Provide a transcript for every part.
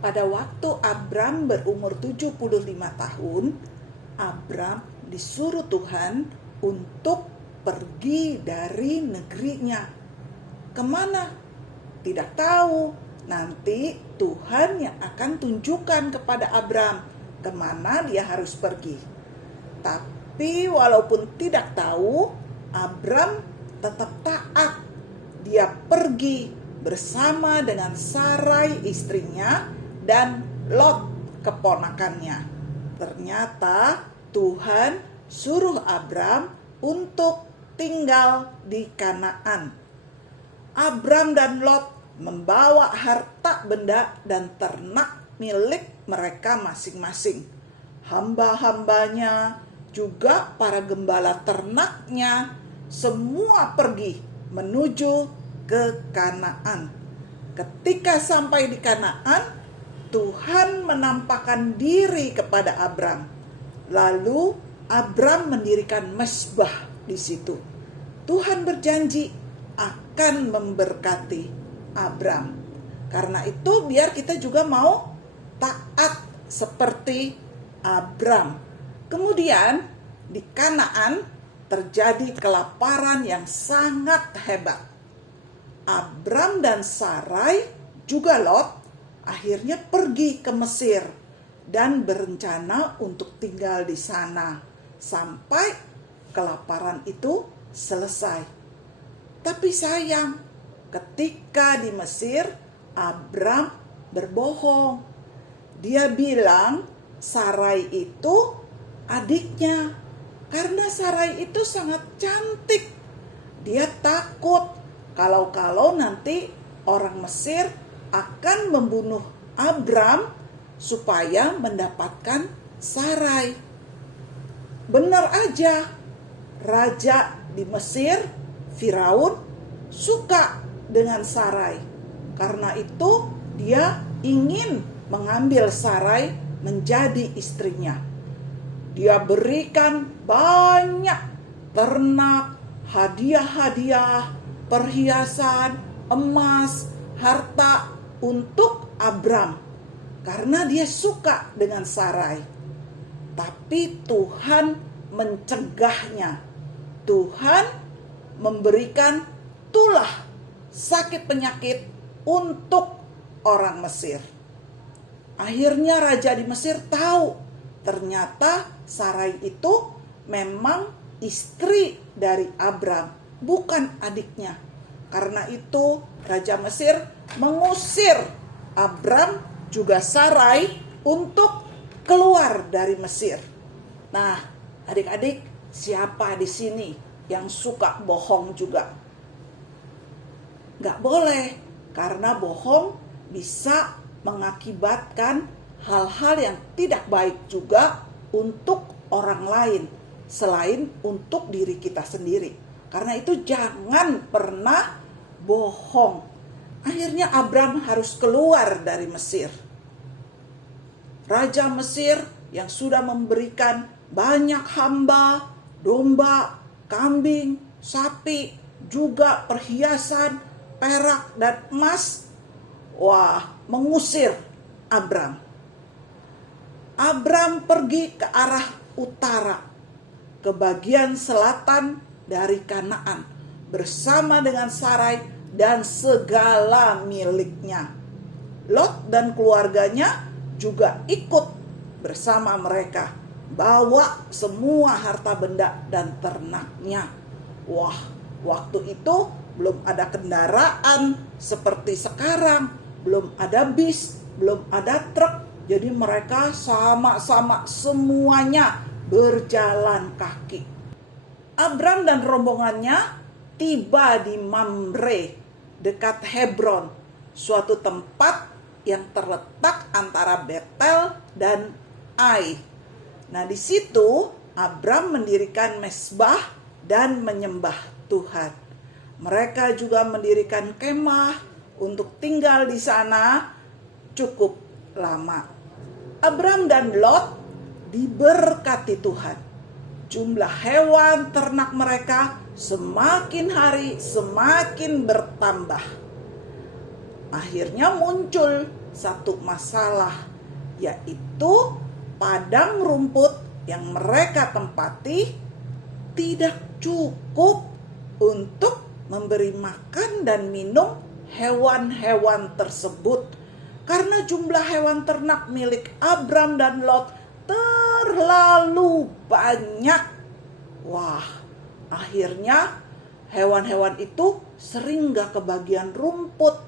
Pada waktu Abram berumur 75 tahun, Abram disuruh Tuhan untuk pergi dari negerinya. Kemana? Tidak tahu. Nanti Tuhan yang akan tunjukkan kepada Abram kemana dia harus pergi. Tapi walaupun tidak tahu, Abram tetap taat. Dia pergi bersama dengan Sarai istrinya dan Lot keponakannya. Ternyata Tuhan suruh Abram untuk tinggal di Kanaan. Abram dan Lot membawa harta benda dan ternak milik mereka masing-masing. Hamba-hambanya, juga para gembala ternaknya, semua pergi menuju ke Kanaan. Ketika sampai di Kanaan, Tuhan menampakkan diri kepada Abram. Lalu Abram mendirikan mezbah di situ. Tuhan berjanji akan memberkati Abram. Karena itu biar kita juga mau taat seperti Abram. Kemudian di Kanaan terjadi kelaparan yang sangat hebat. Abram dan Sarai juga Lot akhirnya pergi ke Mesir dan berencana untuk tinggal di sana sampai kelaparan itu selesai. Tapi sayang, ketika di Mesir, Abram berbohong. Dia bilang Sarai itu adiknya, karena Sarai itu sangat cantik. Dia takut kalau nanti orang Mesir akan membunuh Abram supaya mendapatkan Sarai. Benar aja, raja di Mesir, Firaun, suka dengan Sarai. Karena itu dia ingin mengambil Sarai menjadi istrinya. Dia berikan banyak ternak, hadiah-hadiah, perhiasan, emas, harta untuk Abram. Karena dia suka dengan Sarai. Tapi Tuhan mencegahnya. Tuhan memberikan tulah sakit penyakit untuk orang Mesir. Akhirnya raja di Mesir tahu ternyata Sarai itu memang istri dari Abram, bukan adiknya. Karena itu raja Mesir mengusir Abram juga Sarai untuk keluar dari Mesir. Nah, adik-adik, siapa di sini yang suka bohong juga? Gak boleh, karena bohong bisa mengakibatkan hal-hal yang tidak baik juga untuk orang lain, selain untuk diri kita sendiri. Karena itu jangan pernah bohong. Akhirnya Abram harus keluar dari Mesir. Raja Mesir yang sudah memberikan banyak hamba, domba, kambing, sapi, juga perhiasan, perak dan emas, mengusir Abram. Abram pergi ke arah utara, ke bagian selatan dari Kanaan, bersama dengan Sarai dan segala miliknya. Lot dan keluarganya juga ikut bersama mereka, bawa semua harta benda dan ternaknya. Waktu itu belum ada kendaraan seperti sekarang, belum ada bis, belum ada truk. Jadi mereka sama-sama semuanya berjalan kaki. Abram dan rombongannya tiba di Mamre, dekat Hebron, suatu tempat yang terletak antara Betel dan Ai. Nah, di situ Abram mendirikan mezbah dan menyembah Tuhan. Mereka juga mendirikan kemah untuk tinggal di sana cukup lama. Abram dan Lot diberkati Tuhan. Jumlah hewan ternak mereka semakin hari semakin bertambah. Akhirnya muncul satu masalah, yaitu padang rumput yang mereka tempati tidak cukup untuk memberi makan dan minum hewan-hewan tersebut, karena jumlah hewan ternak milik Abram dan Lot terlalu banyak. Wah, akhirnya hewan-hewan itu sering gak kebagian rumput,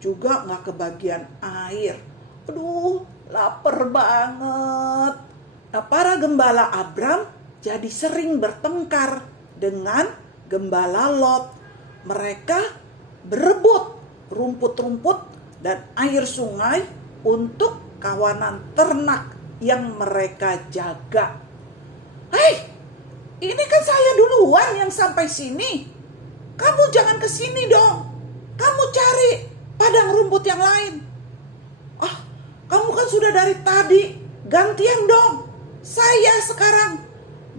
juga gak kebagian air. Aduh, lapar banget. Nah, para gembala Abram jadi sering bertengkar dengan gembala Lot. Mereka berebut rumput-rumput dan air sungai untuk kawanan ternak yang mereka jaga. Hei, ini kan saya duluan yang sampai sini. Kamu jangan ke sini dong. Kamu cari padang rumput yang lain. Ah, kamu kan sudah dari tadi. Gantian dong. Saya sekarang.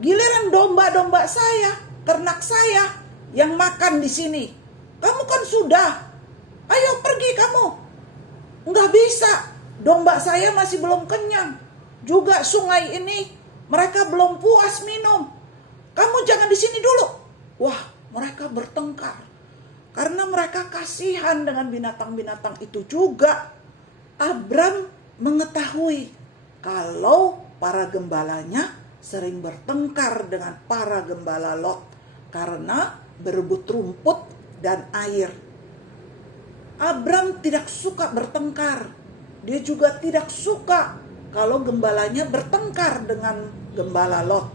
Giliran domba-domba saya, ternak saya yang makan di sini. Kamu kan sudah. Ayo pergi kamu. Nggak bisa. Domba saya masih belum kenyang. Juga sungai ini mereka belum puas minum. Kamu jangan di sini dulu. Wah, mereka bertengkar. Karena mereka kasihan dengan binatang-binatang itu juga. Abram mengetahui kalau para gembalanya sering bertengkar dengan para gembala Lot karena berebut rumput dan air. Abram tidak suka bertengkar. Dia juga tidak suka kalau gembalanya bertengkar dengan gembala Lot.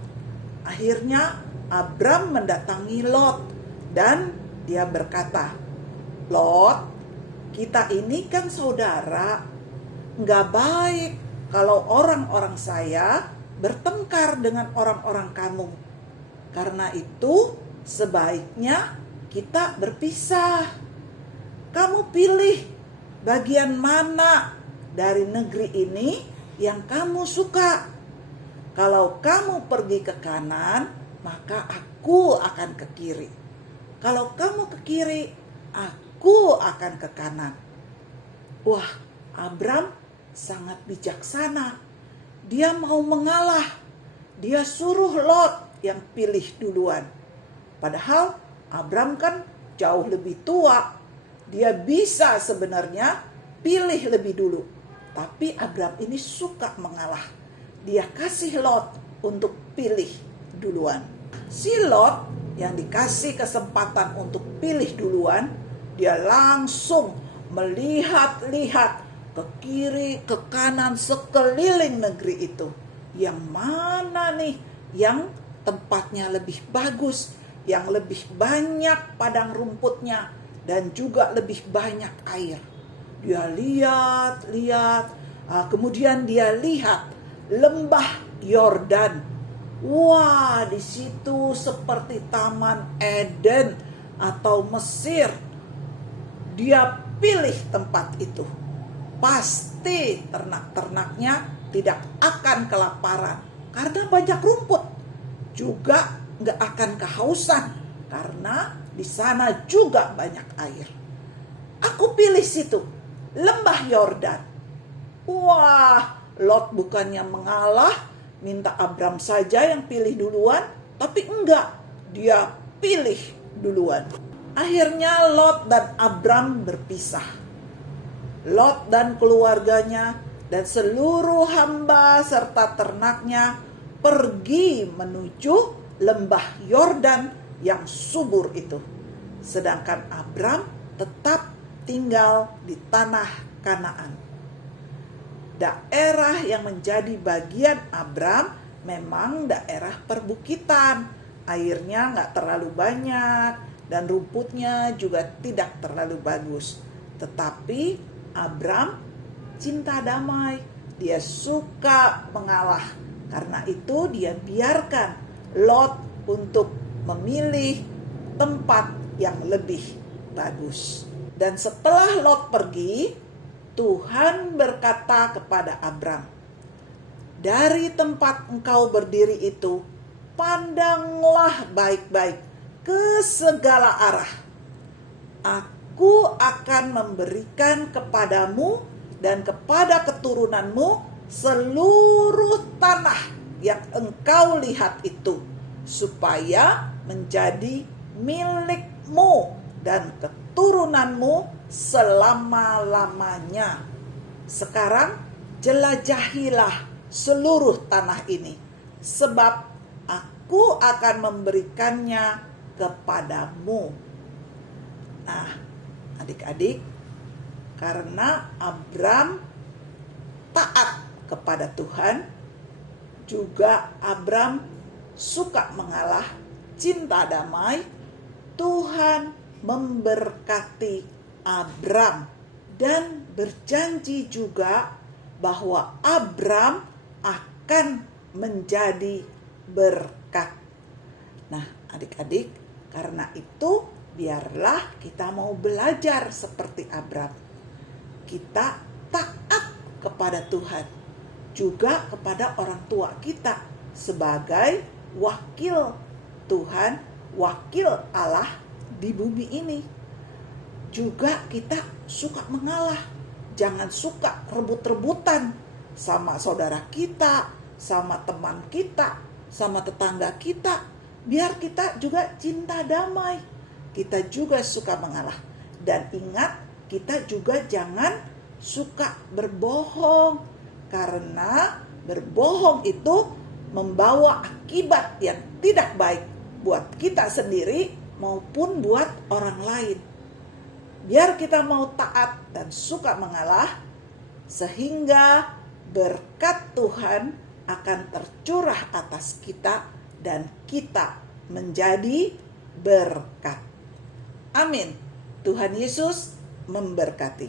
Akhirnya Abram mendatangi Lot dan dia berkata, Lot, kita ini kan saudara. Nggak baik kalau orang-orang saya bertengkar dengan orang-orang kamu. Karena itu sebaiknya kita berpisah. Kamu pilih bagian mana dari negeri ini yang kamu suka. Kalau kamu pergi ke kanan, maka aku akan ke kiri. Kalau kamu ke kiri, aku akan ke kanan. Wah, Abram sangat bijaksana. Dia mau mengalah. Dia suruh Lot yang pilih duluan. Padahal Abram kan jauh lebih tua. Dia bisa sebenarnya pilih lebih dulu. Tapi Abram ini suka mengalah. Dia kasih Lot untuk pilih duluan. Si Lot yang dikasih kesempatan untuk pilih duluan, dia langsung melihat-lihat ke kiri, ke kanan, sekeliling negeri itu. Yang mana nih yang tempatnya lebih bagus, yang lebih banyak padang rumputnya, dan juga lebih banyak air. Dia lihat, kemudian dia lihat lembah Yordan. Wah, di situ seperti Taman Eden atau Mesir. Dia pilih tempat itu. Pasti ternak-ternaknya tidak akan kelaparan karena banyak rumput. Juga nggak akan kehausan karena di sana juga banyak air. Aku pilih situ, lembah Yordan. Wah, Lot bukannya mengalah, minta Abram saja yang pilih duluan, tapi enggak, dia pilih duluan. Akhirnya Lot dan Abram berpisah. Lot dan keluarganya dan seluruh hamba serta ternaknya pergi menuju lembah Yordan yang subur itu. Sedangkan Abram tetap tinggal di tanah Kanaan. Daerah yang menjadi bagian Abram memang daerah perbukitan. Airnya gak terlalu banyak dan rumputnya juga tidak terlalu bagus. Tetapi Abram cinta damai. Dia suka mengalah. Karena itu dia biarkan Lot untuk memilih tempat yang lebih bagus. Dan setelah Lot pergi, Tuhan berkata kepada Abram, dari tempat engkau berdiri itu, pandanglah baik-baik ke segala arah. Aku akan memberikan kepadamu dan kepada keturunanmu seluruh tanah yang engkau lihat itu, supaya menjadi milikmu dan keturunanmu selama-lamanya. Sekarang jelajahilah seluruh tanah ini, sebab aku akan memberikannya kepadamu. Nah, adik-adik, karena Abram taat kepada Tuhan, juga Abram suka mengalah, cinta damai, Tuhan memberkati Abram dan berjanji juga bahwa Abram akan menjadi berkat. Nah, adik-adik, karena itu biarlah kita mau belajar seperti Abram. Kita taat kepada Tuhan, juga kepada orang tua kita sebagai wakil Tuhan, wakil Allah di bumi ini. Juga kita suka mengalah, jangan suka rebut-rebutan sama saudara kita, sama teman kita, sama tetangga kita. Biar kita juga cinta damai, kita juga suka mengalah. Dan ingat, kita juga jangan suka berbohong, karena berbohong itu membawa akibat yang tidak baik buat kita sendiri maupun buat orang lain. Biar kita mau taat dan suka mengalah, sehingga berkat Tuhan akan tercurah atas kita dan kita menjadi berkat. Amin. Tuhan Yesus memberkati.